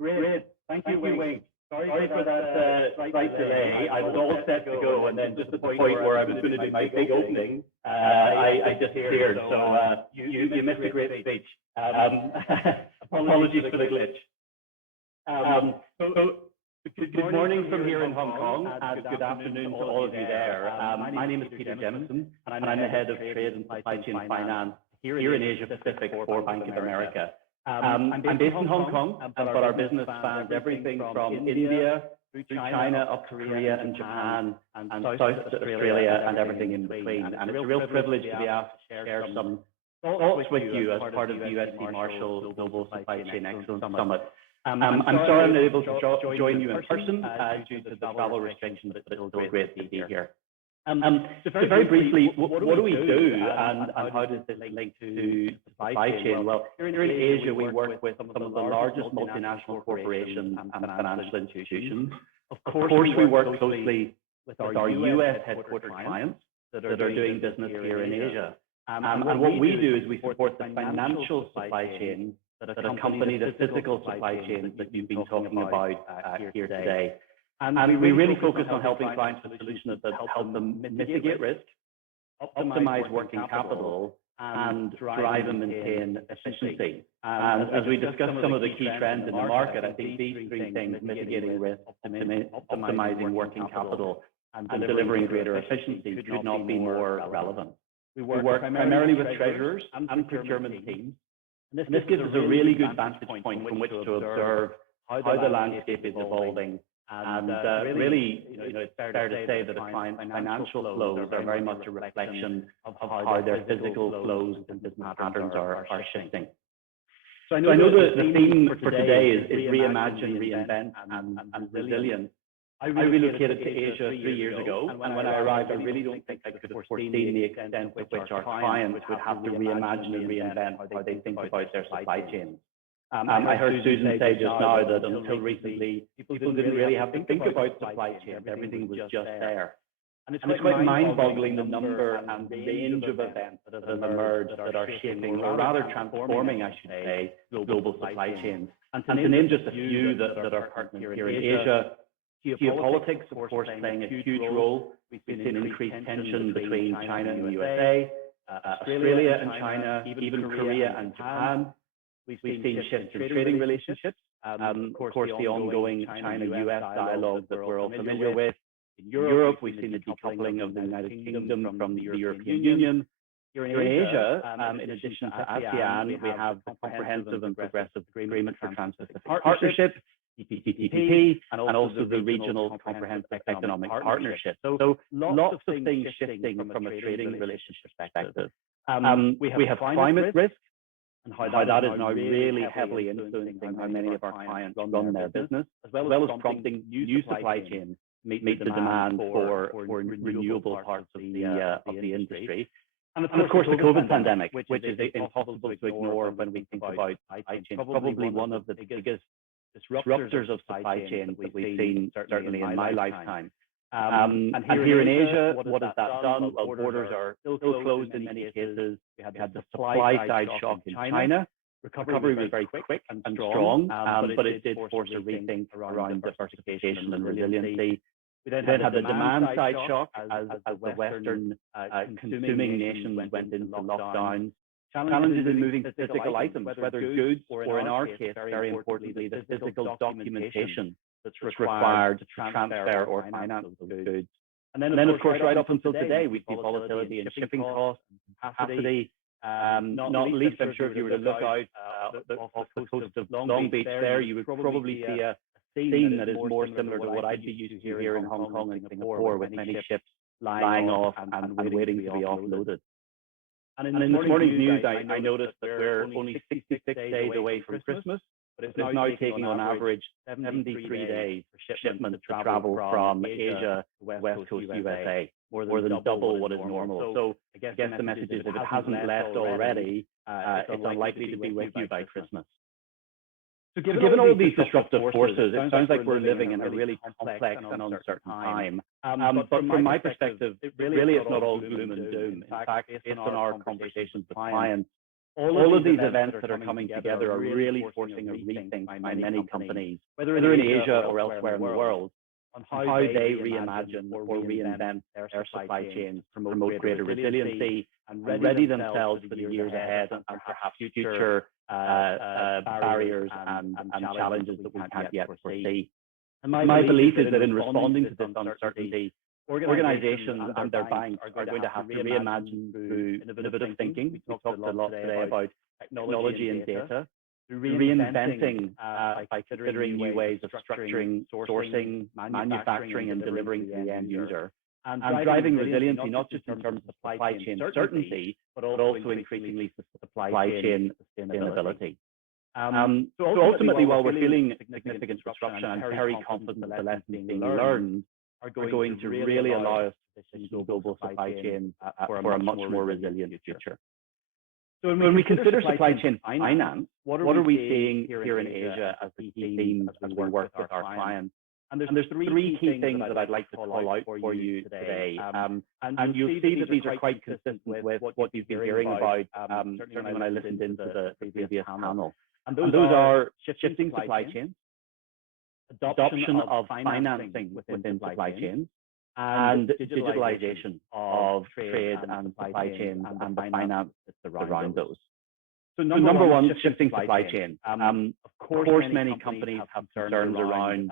Great. Thank you, Wing. Sorry for that slight delay. I was all set to go, and then just at the point where I was going to do my big opening, I disappeared. So you missed a great speech. Apologies for the glitch. Good morning from here in Hong Kong, and good afternoon to all of you there. My name is Peter Jameson, and I'm the head of Trade and Supply Chain Finance here in Asia Pacific for Bank of America. I'm based in Hong Kong, but our business spans everything from India through China, up to Korea and Japan, and South Australia, and everything in between. And it's a real privilege to be asked to share some thoughts with you as part of the USD Marshall Global Supply Chain Excellence Summit. I'm sorry I'm not able to join you in person due to the travel restrictions, but it's still great to be here. So very briefly, what do we do, and how does this link to supply chain? Well, here in Asia, we work with some of the largest multinational corporations and financial institutions. Of course, we work closely with our US headquartered clients that are doing business here in Asia. And what we do is we support the financial supply chain that accompany the physical supply chains that you've been talking about here today. And we really focus on helping clients with solutions that help them mitigate risk, optimize working capital, and drive and maintain efficiency. And as we discuss some of the key trends in the market, I think these three things, mitigating risk, optimizing working capital, and delivering greater efficiency, could not be more relevant. We work primarily with treasurers and procurement teams. And this gives us a really good vantage point from which to observe how the landscape is evolving. And really, it's fair to say that a client's financial flows are very much a reflection of how their physical flows and business patterns are shifting. So I know the theme for today is reimagine, reinvent, and resilience. I relocated to Asia 3 years ago, and when I arrived, I really don't think I could have foreseen the extent with which our clients would have to reimagine and reinvent how they think about their supply chains. I heard Susan say just now that until recently, people didn't really have to think about supply chain. Everything was just there. And it's quite mind-boggling the number and range of events that have emerged that are shaping, or rather transforming, I should say, global supply chains. And to name just a few that are pertinent here in Asia, geopolitics, of course, playing a huge role. We've seen increased tension between China and the USA, Australia and China, even Korea and Japan. We've seen shifts in trading relationships. Of course, the ongoing China-US dialogue that we're all familiar with. In Europe, we've seen the decoupling of the United Kingdom from the European Union. Here in Asia, in addition to ASEAN, we have the Comprehensive and Progressive Agreement for Trans-Pacific Partnership, CPTPP, and also the Regional Comprehensive Economic Partnership. So lots of things shifting from a trading relationship perspective. We have climate risk, and how that is now really heavily influencing how many of our clients run their business, as well as prompting new supply chains meet the demand for renewable parts of the industry. And of course, the COVID pandemic, which is impossible to ignore when we think about supply chain, probably one of the biggest disruptors of supply chains that we've seen, certainly in my lifetime. And here in Asia, what has that done? Well, borders are still closed in many cases. We had the supply side shock in China. Recovery was very quick and strong, but it did force a rethink around diversification and resiliency. We then had the demand side shock as the Western consuming nations went into lockdowns. Challenges in moving physical items, whether goods or, in our case, very importantly, the physical documentation that's required to transfer or finance those goods. And then, of course, right up until today, we see volatility in shipping costs and capacity. Not least, I'm sure if you were to look out off the coast of Long Beach there, you would probably see a scene that is more similar to what I'd be used to here in Hong Kong and Singapore, with many ships lying off and waiting to be offloaded. And in this morning's news, I noticed that we're only 66 days away from Christmas, but it's now taking on average 73 days for shipments to travel from Asia to West Coast USA, more than double what is normal. So I guess the message is, if it hasn't left already, it's unlikely to be with you by Christmas. So given all these disruptive forces, it sounds like we're living in a really complex and uncertain time. But from my perspective, really it's not all gloom and doom. In fact, based on our conversations with clients, All of these events that are coming together are really forcing a rethink by many companies, whether in Asia or elsewhere in the world, on how they reimagine or reinvent their supply chains, promote greater resiliency, and ready themselves for the years ahead and perhaps future barriers and challenges that we can't yet foresee. And my belief is that in responding to this uncertainty, organizations and their banks are going to have to reimagine through innovative thinking. We talked a lot today about technology and data, through reinventing by considering new ways of structuring, sourcing, manufacturing, and delivering to the end user, and driving resiliency not just in terms of supply chain certainty, but also increasingly supply chain sustainability. So ultimately, while we're feeling significant disruption, I'm very confident that the lessons being learned are going to really allow us to position global supply chains for a much more resilient future. So when we consider supply chain finance, what are we seeing here in Asia as the key themes as we work with our clients? And there's three key things that I'd like to call out for you today. And you'll see that these are quite consistent with what you've been hearing about, certainly when I listened into the previous panel. And those are shifting supply chains, adoption of financing within supply chains, and digitalization of trade and supply chains and the finance that's around those. So number one, shifting supply chain. Of course, many companies have concerns around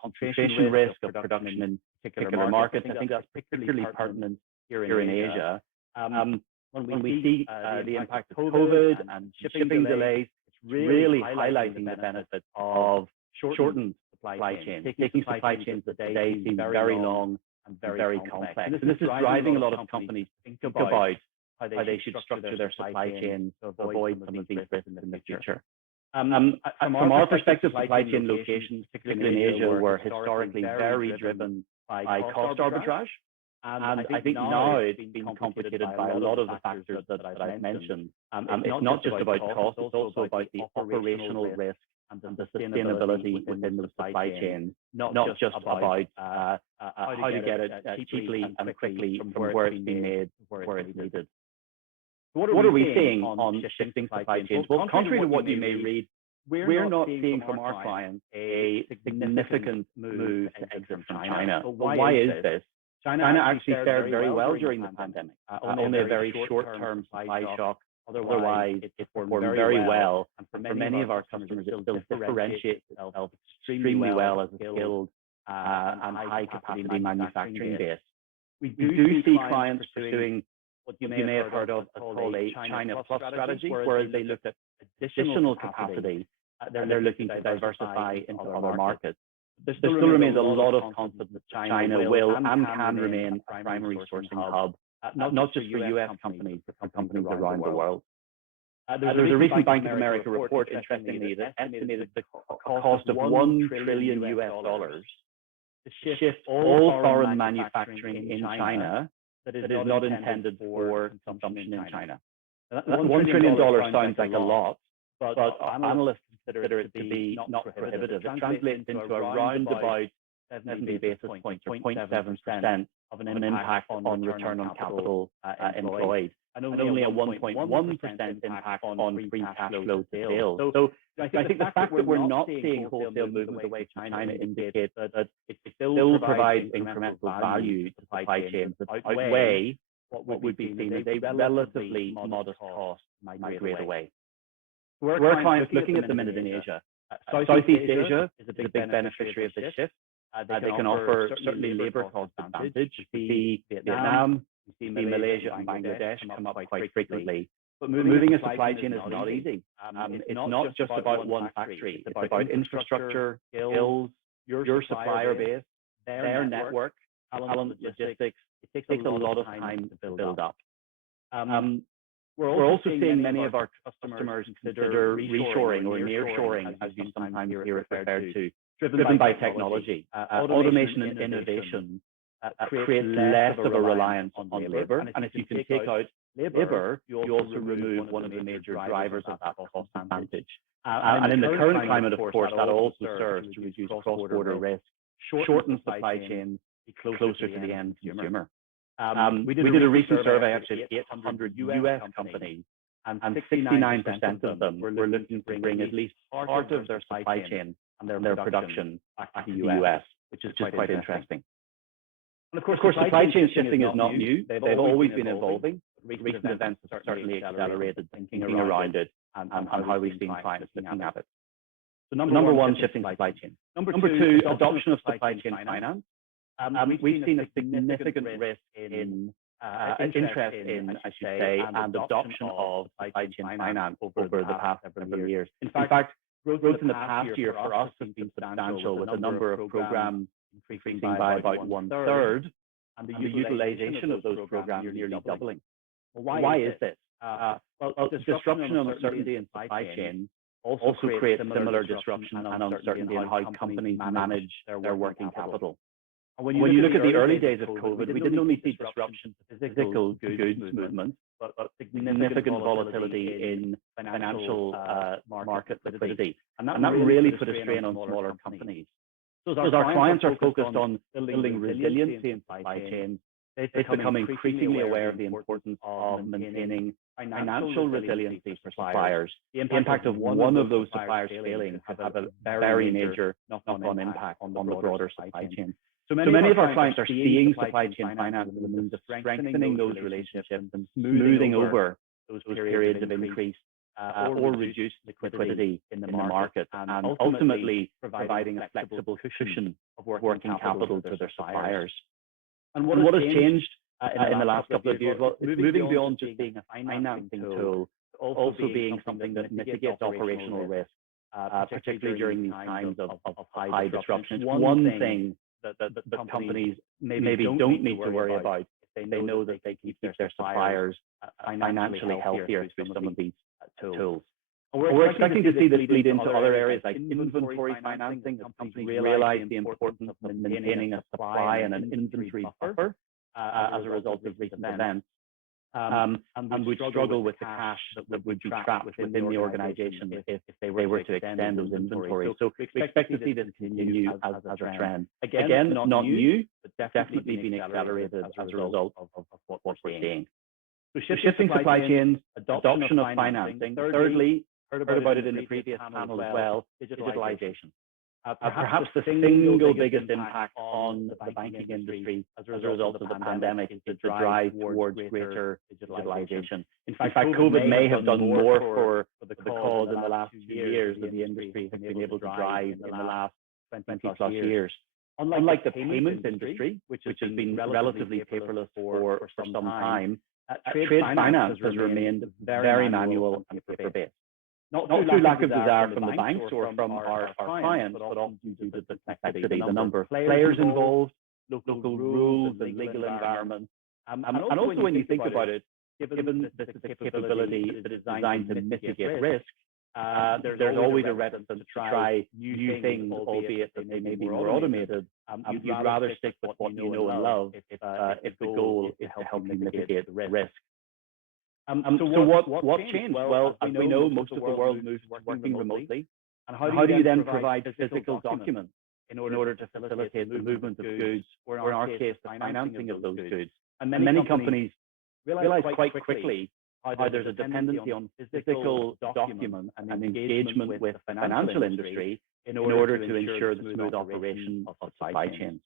concentration risk of production in particular markets. I think that's particularly pertinent here in Asia. When we see the impact of COVID and shipping delays, it's really highlighting the benefits of shortened supply chains, taking supply chains that today seem very long and very complex. And this is driving a lot of companies to think about how they should structure their supply chains to avoid some of these risks in the future. From our perspective, supply chain locations, particularly in Asia, were historically very driven by cost arbitrage. And I think now it's been complicated by a lot of the factors that I've mentioned. It's not just about cost, it's also about the operational risk and the sustainability within the supply chain, not just about how to get it cheaply and quickly from where it's being made to where it's needed. What are we seeing on shifting supply chains? Well, contrary to what you may read, we're not seeing from our clients a significant move to exit from China. Why is this? China actually fared very well during the pandemic, only a very short-term supply shock. Otherwise, it performed very well. And for many of our customers, it still differentiates itself extremely well as a skilled and high-capacity manufacturing base. We do see clients pursuing what you may have heard of as called a China Plus strategy, whereas they look at additional capacity. They're looking to diversify into other markets. There still remains a lot of confidence that China will and can remain a primary sourcing hub, not just for US companies, but for companies around the world. There's a recent Bank of America report, interestingly, that estimated the cost of $1 trillion to shift all foreign manufacturing in China that is not intended for consumption in China. That $1 trillion sounds like a lot, but analysts consider it to be not prohibitive. It translates into around about 70 basis points, or 0.7% of an impact on return on capital employed, and only a 1.1% impact on free cash flow sales. So I think the fact that we're not seeing wholesale movement away from China indicates that it still provides incremental value to supply chains that outweigh what would be seen as a relatively modest cost migrate away. We're clients looking at the minute in Asia. Southeast Asia is a big beneficiary of this shift. They can offer certainly labor cost advantage. We see Vietnam, we see Malaysia and Bangladesh come up quite frequently. But moving a supply chain is not easy. It's not just about one factory. It's about infrastructure, skills, your supplier base, their network, talent, logistics. It takes a lot of time to build up. We're also seeing many of our customers consider reshoring or nearshoring, as you sometimes hear it referred to, driven by technology. Automation and innovation create less of a reliance on labor. And if you can take out labor, you also remove one of the major drivers of that cost advantage. And in the current climate, of course, that also serves to reduce cross-border risk, shorten supply chains, be closer to the end consumer. We did a recent survey, actually, of 800 US companies, and 69% of them were looking to bring at least part of their supply chain and their production back to the US, which is just quite interesting. And of course, supply chain shifting is not new. They've always been evolving. Recent events have certainly accelerated thinking around it and how we've seen clients looking at it. So number one, shifting supply chain. Number two, adoption of supply chain finance. We've seen a significant risk in interest in, I should say, and adoption of supply chain finance over the past several years. In fact, growth in the past year for us has been substantial, with the number of programs increasing by about 1/3, and the utilization of those programs nearly doubling. Well, why is this? Well, disruption and uncertainty in supply chain also creates similar disruption and uncertainty in how companies manage their working capital. And when you look at the early days of COVID, we didn't only see disruption to physical goods movement, but significant volatility in financial market liquidity. And that really put a strain on smaller companies. So as our clients are focused on building resiliency in supply chains, they've become increasingly aware of the importance of maintaining financial resiliency for suppliers. The impact of one of those suppliers failing has a very major knock-on impact on the broader supply chain. So many of our clients are seeing supply chain finance as a means of strengthening those relationships and smoothing over those periods of increased or reduced liquidity in the market, and ultimately providing a flexible cushion of working capital to their suppliers. And what has changed in the last couple of years? Well, it's moving beyond just being a financing tool, also being something that mitigates operational risk, particularly during these times of high disruption. It's one thing that companies maybe don't need to worry about if they know that they can keep their suppliers financially healthier through some of these tools. And we're expecting to see this bleed into other areas like inventory financing, as companies realize the importance of maintaining a supply and an inventory buffer as a result of recent events, and would struggle with the cash that would be trapped within the organization if they were to extend those inventories. So we expect to see this continue as a trend. Again, not new, but definitely being accelerated as a result of what we're seeing. So shifting supply chains, adoption of financing. Thirdly, heard about it in the previous panel as well, digitalization. Perhaps the single biggest impact on the banking industry as a result of the pandemic is the drive towards greater digitalization. In fact, COVID may have done more for the cause in the last few years than the industry has been able to drive in the last 20+ years. Unlike the payments industry, which has been relatively paperless for some time, trade finance has remained very manual and paper-based. Not through lack of desire from the banks or from our clients, but often due to the complexity, the number of players involved, local rules and legal environments. And also when you think about it, given this is a capability that is designed to mitigate risk, there's always a reticence to try new things, albeit that they may be more automated. You'd rather stick with what you know and love if the goal is to help mitigate the risk. So what changed? Well, as we know, most of the world moves to working remotely. And how do you then provide physical documents in order to facilitate the movement of goods, or in our case, the financing of those goods? And many companies realize quite quickly how there's a dependency on physical documents and an engagement with the financial industry in order to ensure the smooth operation of supply chains.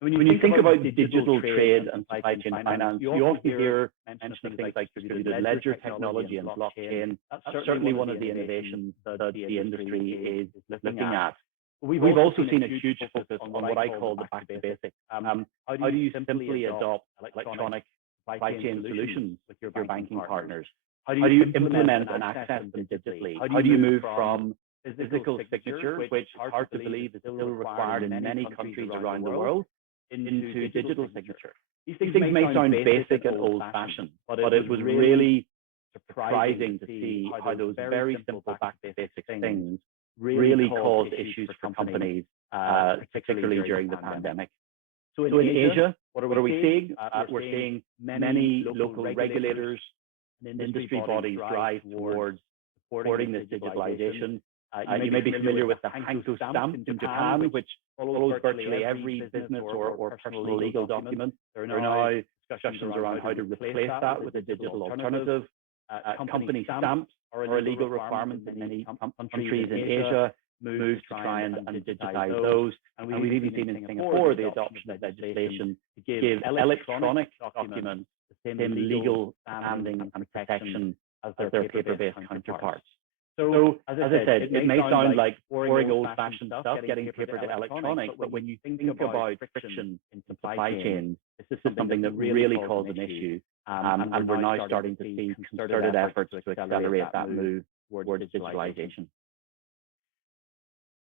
When you think about digital trade and supply chain finance, you often hear mentioning things like distributed ledger technology and blockchain. That's certainly one of the innovations that the industry is looking at. We've also seen a huge focus on what I call the back to basics. How do you simply adopt electronic supply chain solutions with your banking partners? How do you implement and access them digitally? How do you move from physical signature, which, hard to believe, is still required in many countries around the world, into digital signature? These things may sound basic and old-fashioned, but it was really surprising to see how those very simple back-to-basic things really caused issues for companies, particularly during the pandemic. So in Asia, what are we seeing? We're seeing many local regulators and industry bodies drive towards supporting this digitalization. You may be familiar with the Hanko stamp in Japan, which follows virtually every business or personal legal document. There are now discussions around how to replace that with a digital alternative. company stamps are a legal requirement in many countries in Asia. Moves to try and digitize those. And we've even seen in Singapore the adoption of legislation to give electronic documents the same legal standing and protection as their paper-based counterparts. So, as I said, it may sound like boring old-fashioned stuff, getting paper to electronic, but when you think about friction in supply chains, this is something that really caused an issue. And we're now starting to see concerted efforts to accelerate that move towards digitalization.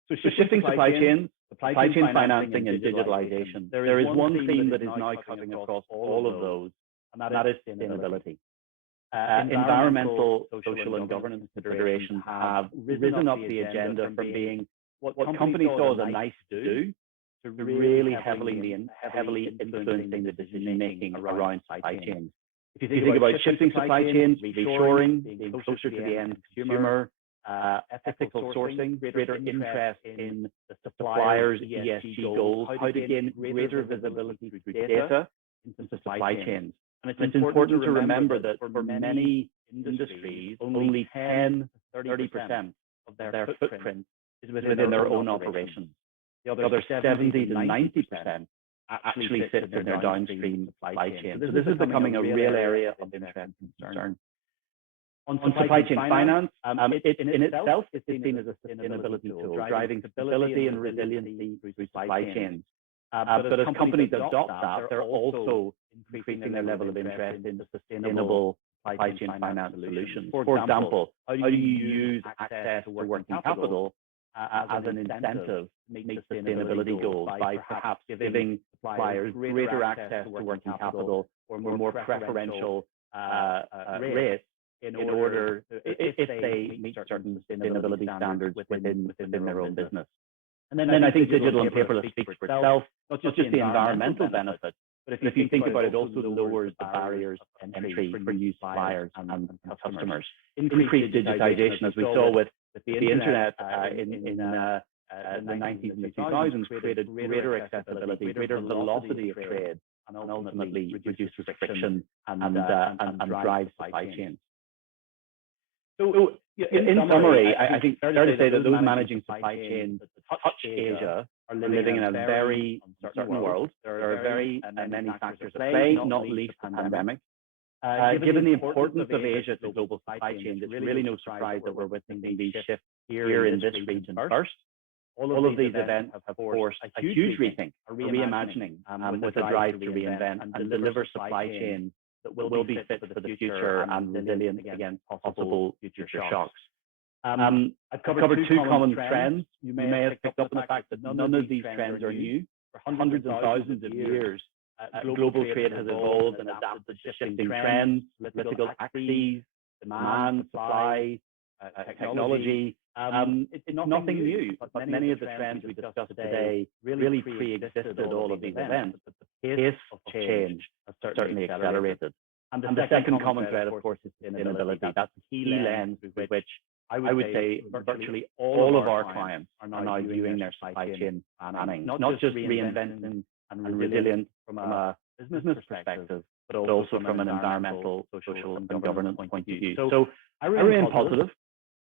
So shifting supply chain financing and digitalization, there is one theme that is now cutting across all of those, and that is sustainability. Environmental, social, and governance considerations have risen up the agenda from being what companies saw as a nice do to really heavily influencing the decision-making around supply chains. If you think about shifting supply chains, reshoring, being closer to the end consumer, ethical sourcing, greater interest in the supplier's ESG goals, how to gain greater visibility through data into supply chains. And it's important to remember that for many industries, only 10 to 30% of their footprint is within their own operations. The other 70 to 90% actually sits in their downstream supply chain. So this is becoming a real area of interest and concern. On supply chain finance, it in itself is seen as a sustainability tool, driving stability and resiliency through supply chains. But as companies adopt that, they're also increasing their level of interest in the sustainable supply chain finance solutions. For example, how do you use access to working capital as an incentive to meet sustainability goals by perhaps giving suppliers greater access to working capital or more preferential rates in order if they meet certain sustainability standards within their own business. And then I think digital and paperless speaks for itself, not just the environmental benefit, but if you think about it, also lowers the barriers of entry for new suppliers and customers. Increased digitization, as we saw with the internet in the 90s and the 2000s, created greater accessibility, greater velocity of trade, and ultimately reduced friction and drive supply chains. So, in summary, I think fair to say that those managing supply chains that touch Asia are living in a very uncertain world. There are very many factors at play, not least the pandemic. Given the importance of Asia to global supply chains, it's really no surprise that we're witnessing these shifts here in this region first. All of these events have forced a huge rethink, a reimagining, with a drive to reinvent and deliver supply chains that will be fit for the future and resilient against possible future shocks. I've covered two common trends. You may have picked up on the fact that none of these trends are new. For hundreds and thousands of years, global trade has evolved and adapted to shifting trends, political axes, demand, supply, technology. It's nothing new, but many of the trends we discussed today really pre-existed all of these events, but the pace of change has certainly accelerated. And the second common thread, of course, is sustainability. That's the key lens through which I would say virtually all of our clients are now viewing their supply chain planning, not just reinventing and resilient from a business perspective, but also from an environmental, social, and governance point of view. So I remain positive.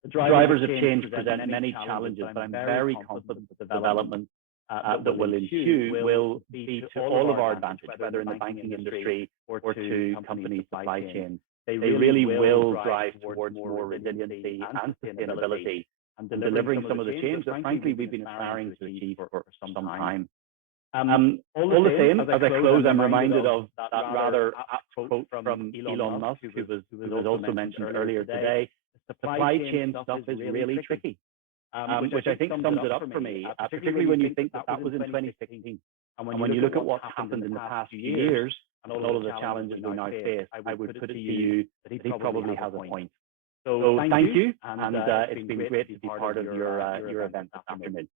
The drivers of change present many challenges, but I'm very confident that the development that will ensue will be to all of our advantage, whether in the banking industry or to companies' supply chains. They really will drive towards more resiliency and sustainability and delivering some of the change that, frankly, we've been aspiring to achieve for some time. All the same, as I close, I'm reminded of that rather apt quote from Elon Musk, who was also mentioned earlier today. Supply chain stuff is really tricky, which I think sums it up for me, particularly when you think that was in 2016. And when you look at what's happened in the past few years and all of the challenges we now face, I would put it to you that he probably has a point. So thank you, and it's been great to be part of your event this afternoon.